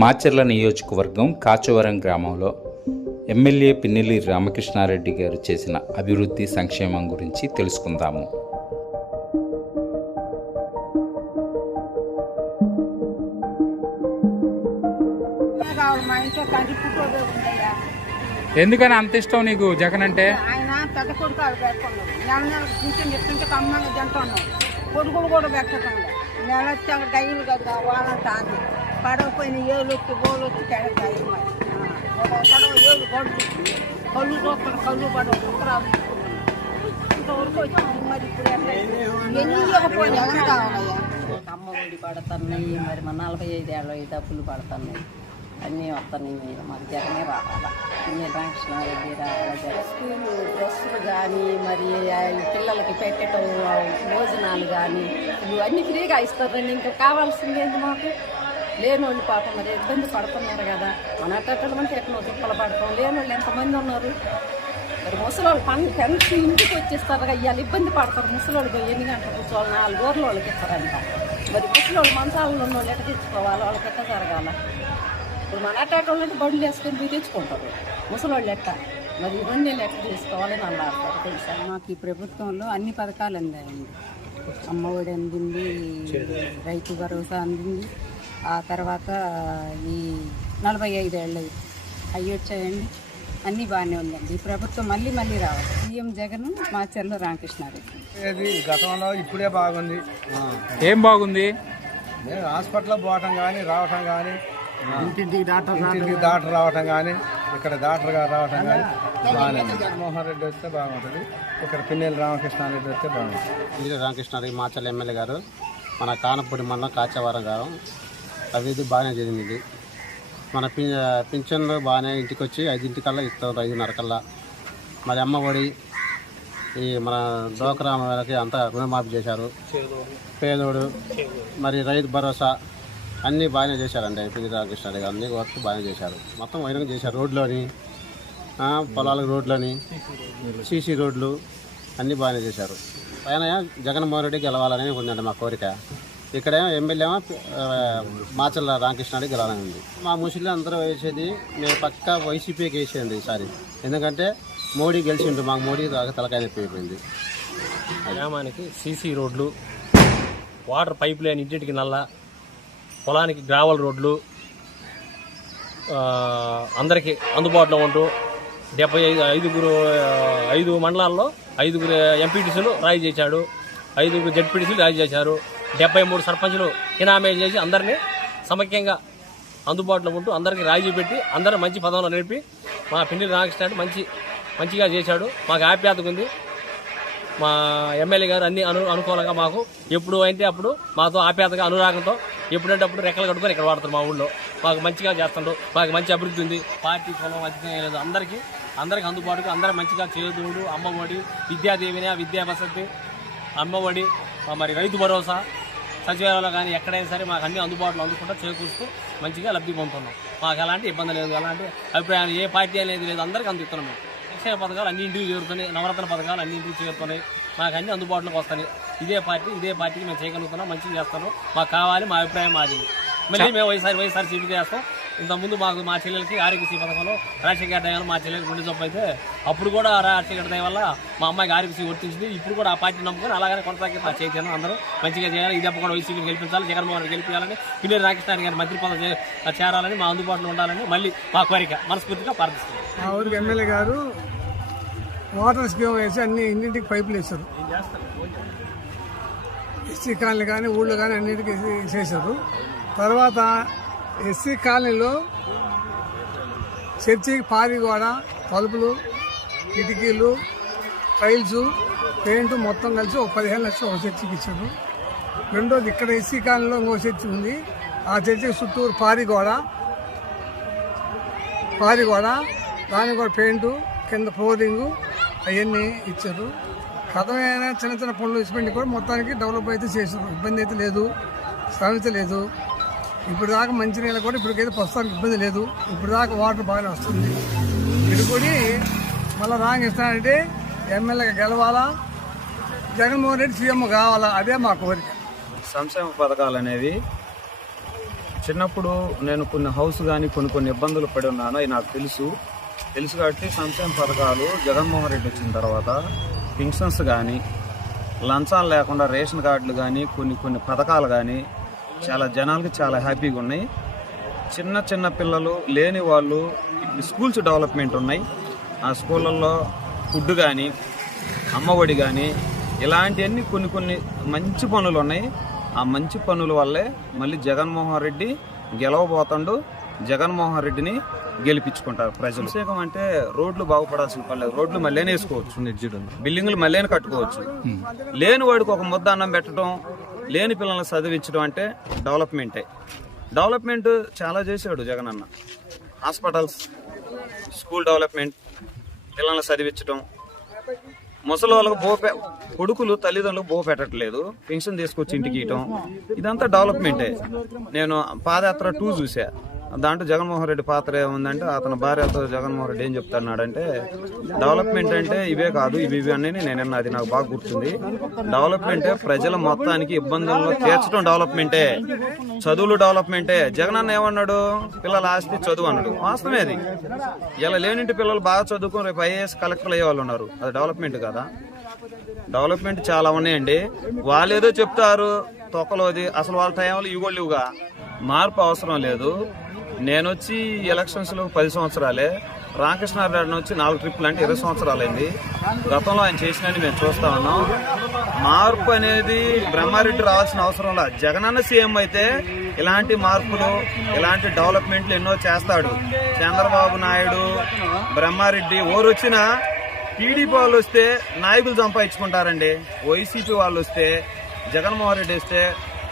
మాచర్ల నియోజకవర్గం కాచవరం గ్రామంలో ఎమ్మెల్యే పిన్నెల్లి రామకృష్ణారెడ్డి గారు చేసిన అభివృద్ధి సంక్షేమం గురించి తెలుసుకుందాము. ఎందుకని అంత ఇష్టం నీకు జగన్ అంటే? ఆయన పెద్ద కొడుకు నెల నెల చెప్తుంటే కమ్మగా తింటున్నాడు కొడుకులు కూడా పెట్టడం నెల కదా వాళ్ళంతా పడకపోయిన ఏళ్ళు వచ్చి గోలు మరి ఆ, ఒక పడవ ఏళ్ళు గొడ్డు కళ్ళు కళ్ళు పడవ ఉత్తరాలు ఇంతవరకు వచ్చింది మరి ఇప్పుడు ఎట్లా ఎన్ని ఇవ్వకపోయినా ఎలా కావాలయ్యా అమ్మ ఒడి పడుతున్నాయి మరి మా నలభై ఐదు ఈ డబ్బులు పడుతున్నాయి అన్నీ వస్తున్నాయి మీరు మాకు జగనే రావాలా ఇన్ని రామకృష్ణారెడ్డి రావాలా స్కూలు డ్రెస్సులు కానీ మరి పిల్లలకి పెట్టడం భోజనాలు కానీ ఇవన్నీ అన్నీ ఫ్రీగా ఇస్తారండి ఇంకా కావాల్సింది ఏంటి మాకు లేనోళ్ళు పాపం మరి ఇబ్బంది పడుతున్నారు కదా. మన అట్టడం అంటే ఎక్కడో చుక్కలు పడతాం. లేనోళ్ళు ఎంతమంది ఉన్నారు? మరి ముసలోళ్ళు పని పెన్షన్ ఇంటికి వచ్చేస్తారు ఇవాళ ఇబ్బంది పడతారు ముసలోళ్ళు పోయి ఎన్ని గంటలు కూర్చోవాలి? నాలుగు ఊర్ల వాళ్ళకి ఇస్తారంట. మరి ముసలోళ్ళు మంచాలలో ఉన్న వాళ్ళు ఎట్ట తెచ్చుకోవాలి? వాళ్ళకి ఎట్ట జరగాల? ఇప్పుడు మన అట్టాటోళ్ళు బండ్లు వేసుకొని పోయి తెచ్చుకుంటారు. ముసలోళ్ళు ఎట్ట? మరి ఇవన్నీ లెక్క తీసుకోవాలని అన్నారు. తెలుసా? మాకు ఈ ప్రభుత్వంలో అన్ని పథకాలు అందాయండి. అమ్మఒడి అందింది రైతు భరోసా అందింది. ఆ తర్వాత ఈ నలభై ఐదేళ్ళు అవి వచ్చాయండి. అన్నీ బాగానే ఉందండి. ఈ ప్రభుత్వం మళ్ళీ మళ్ళీ రావాలి. సీఎం జగన్ మాచర్ల రామకృష్ణారెడ్డి. ఇది గతంలో ఇప్పుడే బాగుంది. ఏం బాగుంది? నేను హాస్పిటల్లో పోవటం కానీ రావటం కానీ ఇంటింటికి డాక్టర్ ఇంటింటికి డాక్టర్ రావటం కానీ ఇక్కడ డాక్టర్ గారు రావటం కానీ బాగానే జగన్మోహన్ రెడ్డి వస్తే బాగుంటుంది. ఇక్కడ పిన్నెల్లి రామకృష్ణారెడ్డి వస్తే బాగుంటుంది రామకృష్ణారెడ్డి మాచల్ ఎమ్మెల్యే గారు మన కానపూడి మండలం కాచవరం గారు అభివృద్ధి బాగానే జరిగింది. మన పి పింఛన్లు బాగానే ఇంటికి వచ్చి ఐదింటికల్లా ఇస్తారు ఐదున్నర కల్లా మరి అమ్మ ఒడి ఈ మన డోక్రా వాళ్ళకి అంతా రుణమాఫీ చేశారు. పేదోడు మరి రైతు భరోసా అన్నీ బాగానే చేశారండి. పిల్లి రామకృష్ణారెడ్డి గారు అన్ని వర్క్ బాగానే చేశారు. మొత్తం వైరంగా చేశారు. రోడ్లోని పొలాలకు రోడ్లని సీసీ రోడ్లు అన్నీ బాగానే చేశారు. పైన జగన్మోహన్ రెడ్డి గెలవాలని ఉందండి మా కోరిక. ఇక్కడేమో ఎమ్మెల్యే ఏమో ఆ, మాచల్ల రామకృష్ణారెడ్డి ఉంది. మా ముస్లింలు అందరూ వేసేది మేము పక్క వైసీపీకి వేసేయండి ఈసారి. ఎందుకంటే మోడీ గెలిచిండు మాకు మోడీ దాకా తలకాయ నొప్పిపోయింది గ్రామానికి సీసీ రోడ్లు వాటర్ పైప్ లైన్ ఇంటికి నల్ల పొలానికి గ్రావల్ రోడ్లు అందరికీ అందుబాటులో ఉంటూ డెబ్బై ఐదు ఐదుగురు ఐదు మండలాల్లో ఐదుగురు ఎంపీటీసీలు రాయి చేశాడు ఐదుగురు జడ్పీటీసీలు రాయి చేశారు. డెబ్బై మూడు సర్పంచులు ఇనామే చేసి అందరినీ సమైక్యంగా అందుబాటులో ఉంటూ అందరికీ రాజీ పెట్టి అందరూ మంచి పదంలో నడిపి మా పిండి రామకృష్ణ మంచి మంచిగా చేశాడు. మాకు ఆప్యాతగా ఉంది. మా ఎమ్మెల్యే గారు అన్ని అను అనుకూలంగా మాకు ఎప్పుడు అంటే అప్పుడు మాతో ఆప్యాతగా అనురాగంతో ఎప్పుడంటే అప్పుడు రెక్కలు కట్టుకొని ఇక్కడ వాడతారు మా ఊళ్ళో. మాకు మంచిగా చేస్తుండ్రు మాకు మంచి అభివృద్ధి ఉంది. పార్టీ కులం మంచిగా లేదు. అందరికీ అందరికి అందుబాటుకు అందరూ మంచిగా చేదోడు అమ్మఒడి విద్యాదేవిని విద్యా వసతి అమ్మఒడి మరి రైతు భరోసా సచివాలయంలో కానీ ఎక్కడైనా సరే మాకు అన్ని అందుబాటులో అందుకుంటూ చేకూరుస్తూ మంచిగా లబ్ధి పొందుతున్నాం. మాకు ఎలాంటి ఇబ్బంది లేదు ఎలాంటి అభిప్రాయాలు ఏ పార్టీ అనేది లేదు అందరికీ అందుతున్నాం మేము. సంక్షేమ పథకాలు అన్ని ఇంటికి చేరుతున్నాయి నవరత్న పథకాలు అన్ని ఇంటికి చేరుతున్నాయి. మాకు అన్ని అందుబాటులోకి వస్తాయి ఇదే పార్టీ ఇదే పార్టీకి మేము చేయగలుగుతున్నాం మంచిగా చేస్తాను మాకు కావాలి మా అభిప్రాయం మాది. మళ్ళీ మేము వైఎస్ఆర్ వైఎస్ఆర్ సీపీ చేస్తాం. ఇంతకుముందు మాకు మా చెల్లెలకి ఆరోగ్యశ్రీ పథకంలో రాజశేఖర దయ మా చెల్లెలకి గుండె జబ్బు అయితే అప్పుడు కూడా రాజశేఖర దయ వల్ల మా అమ్మాయికి ఆరోగ్యశ్రీ వర్తించింది ఇప్పుడు కూడా ఆ పార్టీ నమ్ముకొని అలాగే కొనసాగి మా చైతన్యం అందరూ మంచిగా చేయాలి. ఇది కూడా వైసీపీని గెలిపించాలి జగన్మోహన్ రెడ్డి గెలిపించాలని పిల్లలు రామకృష్ణ గారి మంత్రి పదవి చే- చేరాలని మా అందుబాటులో ఉండాలని మళ్ళీ మా కోరిక మనస్ఫూర్తిగా ప్రార్థిస్తున్నాం. మా ఊరికి ఎమ్మెల్యే గారు వాటర్ స్కీమ్ వేసి అన్ని ఇంటింటికి పైపులు వేశారు. ఎస్సీ కాలనీ కానీ ఊళ్ళో కానీ అన్నింటికి చేశారు తర్వాత ఎస్సీ కాలనీలో చర్చికి పారి గోడ తలుపులు కిటికీలు టైల్స్ పెయింట్ మొత్తం కలిసి ఒక పదిహేను లక్షలు ఒక చర్చికి ఇచ్చారు. రెండోది ఇక్కడ ఎస్సీ కాలనీలో ఇంకో చర్చి ఉంది. ఆ చర్చికి చుట్టూరు పారి గోడ. పారి గోడ దానికి కూడా పెయింట్ కింద ఫ్లోరింగు అవన్నీ ఇచ్చారు. కథమైన చిన్న చిన్న పనులు ఇచ్చిపెట్టి కూడా మొత్తానికి డెవలప్ అయితే చేశారు. ఇబ్బంది అయితే లేదు సమస్య లేదు ఇప్పుడు దాకా మంచినీళ్ళు కూడా ఇప్పటికైతే ప్రస్తుతానికి ఇబ్బంది లేదు. ఇప్పుడు దాకా వాటర్ బాగానే వస్తుంది. ఇది కూడా మళ్ళీ ఇస్తానంటే ఎమ్మెల్యేగా గెలవాలా? జగన్మోహన్ రెడ్డి సీఎం కావాలా? అదే మా కోరిక. సంక్షేమ పథకాలు అనేవి చిన్నప్పుడు నేను కొన్ని హౌస్ కానీ కొన్ని కొన్ని ఇబ్బందులు పడి ఉన్నాను. అవి నాకు తెలుసు. తెలుసు కాబట్టి సంక్షేమ పథకాలు జగన్మోహన్ రెడ్డి వచ్చిన తర్వాత పెన్షన్స్ కానీ లంచాలు లేకుండా రేషన్ కార్డులు కానీ కొన్ని కొన్ని పథకాలు కానీ చాలా జనాలకి చాలా హ్యాపీగా ఉన్నాయి. చిన్న చిన్న పిల్లలు లేని వాళ్ళు స్కూల్స్ డెవలప్మెంట్ ఉన్నాయి. ఆ స్కూళ్ళల్లో ఫుడ్ కానీ అమ్మఒడి కానీ ఇలాంటివన్నీ కొన్ని కొన్ని మంచి పనులు ఉన్నాయి. ఆ మంచి పనుల వల్లే మళ్ళీ జగన్మోహన్ రెడ్డి గెలవబోతుండు. జగన్మోహన్ రెడ్డిని గెలిపించుకుంటారు ప్రజలు. అభిషేకం అంటే రోడ్లు బాగుపడాల్సిన పని లేదు. రోడ్లు మళ్ళీ వేసుకోవచ్చు. బిల్డింగ్లు మళ్ళీ కట్టుకోవచ్చు. లేని వాడికి ఒక ముద్ద అన్నం పెట్టడం లేని పిల్లల్ని చదివించడం అంటే డెవలప్మెంటే. డెవలప్మెంట్ చాలా చేశాడు జగన్ అన్న. హాస్పిటల్స్ స్కూల్ డెవలప్మెంట్ పిల్లల్ని చదివించడం. ముసలి వాళ్ళకు బో కొడుకులు తల్లిదండ్రులకు బో పెట్టట్లేదు. పెన్షన్ తీసుకొచ్చి ఇంటికి ఇవ్వటం ఇదంతా డెవలప్మెంటే. నేను పాదయాత్ర టూ చూసా. దాంట్లో జగన్మోహన్ రెడ్డి పాత్ర ఏముందంటే అతని భార్యతో జగన్మోహన్ రెడ్డి ఏం చెప్తున్నాడంటే డెవలప్మెంట్ అంటే ఇవే కాదు ఇవి ఇవి అని నేను అది నాకు బాగా గుర్తుంది. డెవలప్మెంటే ప్రజల మొత్తానికి ఇబ్బందుల్లో తీర్చడం డెవలప్మెంటే చదువులు డెవలప్మెంటే జగన్ అన్న ఏమన్నాడు? పిల్లల ఆస్తి చదువు అన్నాడు. వాస్తవమే అది. ఇలా లేనింటి పిల్లలు బాగా చదువుకుని రేపు ఐఏఎస్ కలెక్టర్లు అయ్యేవాళ్ళు ఉన్నారు. అది డెవలప్మెంట్ కదా? డెవలప్మెంట్ చాలా ఉన్నాయండి. వాళ్ళు ఏదో చెప్తారు తొక్కలోది. అసలు వాళ్ళ టైంలో ఇవ్వలేవుగా. మార్పు అవసరం లేదు. నేను వచ్చి ఎలక్షన్స్లో పది సంవత్సరాలే. రామకృష్ణారాయణ వచ్చి నాలుగు ట్రిప్పులు అంటే ఇరవై సంవత్సరాలైంది. గతంలో ఆయన చేసినవి మేము చూస్తా ఉన్నాం. మార్పు అనేది బ్రహ్మారెడ్డి రావాల్సిన అవసరం లేదు జగనన్న సీఎం అయితే ఇలాంటి మార్పులు ఇలాంటి డెవలప్మెంట్లు ఎన్నో చేస్తాడు. చంద్రబాబు నాయుడు బ్రహ్మారెడ్డి ఓరు వచ్చిన టీడీపీ వాళ్ళు వస్తే నాయకులు సంపాదించుకుంటారండి. వైసీపీ వాళ్ళు వస్తే జగన్మోహన్ రెడ్డి వస్తే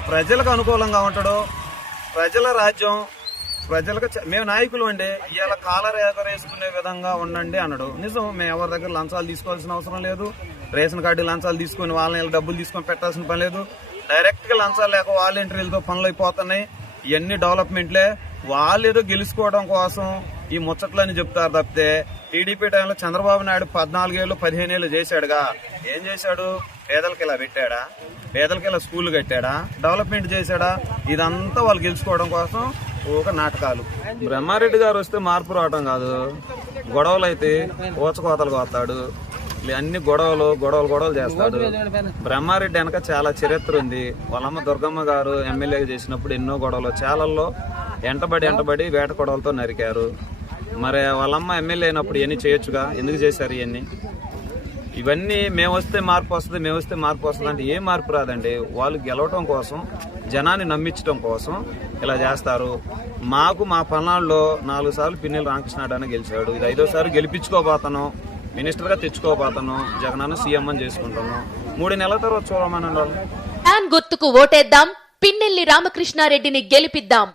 ప్రజలకు అనుకూలంగా ఉంటాడు. ప్రజల రాజ్యం ప్రజలకు మేము నాయకులు అండి. ఇవాళ కాలర్ ఎగరేసుకునే విధంగా ఉండండి అన్నాడు. నిజం మేము ఎవరి దగ్గర లంచాలు తీసుకోవాల్సిన అవసరం లేదు. రేషన్ కార్డు లంచాలు తీసుకొని వాళ్ళని డబ్బులు తీసుకొని పెట్టాల్సిన పని లేదు. డైరెక్ట్గా లంచాలు లేక వాలంటీర్లతో పనులు అయిపోతున్నాయి. ఇవన్నీ డెవలప్మెంట్లే. వాళ్ళు ఏదో గెలుచుకోవడం కోసం ఈ ముచ్చట్లని చెప్తారు తప్పితే టీడీపీ టైంలో చంద్రబాబు నాయుడు పద్నాలుగేళ్ళు పదిహేనేళ్ళు చేశాడుగా. ఏం చేశాడు? పేదలకి ఇలా పెట్టాడా? పేదలకి ఇలా స్కూల్ కట్టాడా? డెవలప్మెంట్ చేశాడా? ఇదంతా వాళ్ళు గెలుచుకోవడం కోసం ఒక నాటకాలు. బ్రహ్మారెడ్డి గారు వస్తే మార్పు రావటం కాదు. గొడవలు అయితే ఊచకోతలు కోస్తాడు. అన్ని గొడవలు గొడవలు గొడవలు చేస్తాడు. బ్రహ్మారెడ్డి వెనక చాలా చరిత్ర ఉంది. వాళ్ళమ్మ దుర్గమ్మ గారు ఎమ్మెల్యేగా చేసినప్పుడు ఎన్నో గొడవలు. చాలల్లో ఎంటబడి ఎంటబడి వేట గొడవలతో నరికారు. మరి వాళ్ళమ్మ ఎమ్మెల్యే అయినప్పుడు ఇవన్నీ చేయొచ్చుగా? ఎందుకు చేశారు ఇవన్నీ? ఇవన్నీ మేము వస్తే మార్పు వస్తుంది మేము వస్తే మార్పు వస్తుంది అంటే ఏ మార్పు రాదండి? వాళ్ళు గెలవటం కోసం జనాన్ని నమ్మించడం కోసం ఇలా చేస్తారు? మాకు మా పల్నాడులో నాలుగు సార్లు పిన్నెల రామకృష్ణాడని గెలిచాడు. ఇది ఐదోసారి గెలిపించుకోబోతాను. మినిస్టర్గా తెచ్చుకోబోతాను. జగనన్న సీఎం అని చేసుకుంటాను. మూడు నెలల తర్వాత చూడమని గుర్తుకు ఓటేద్దాం. పిన్నెల్లి రామకృష్ణారెడ్డిని గెలిపిద్దాం.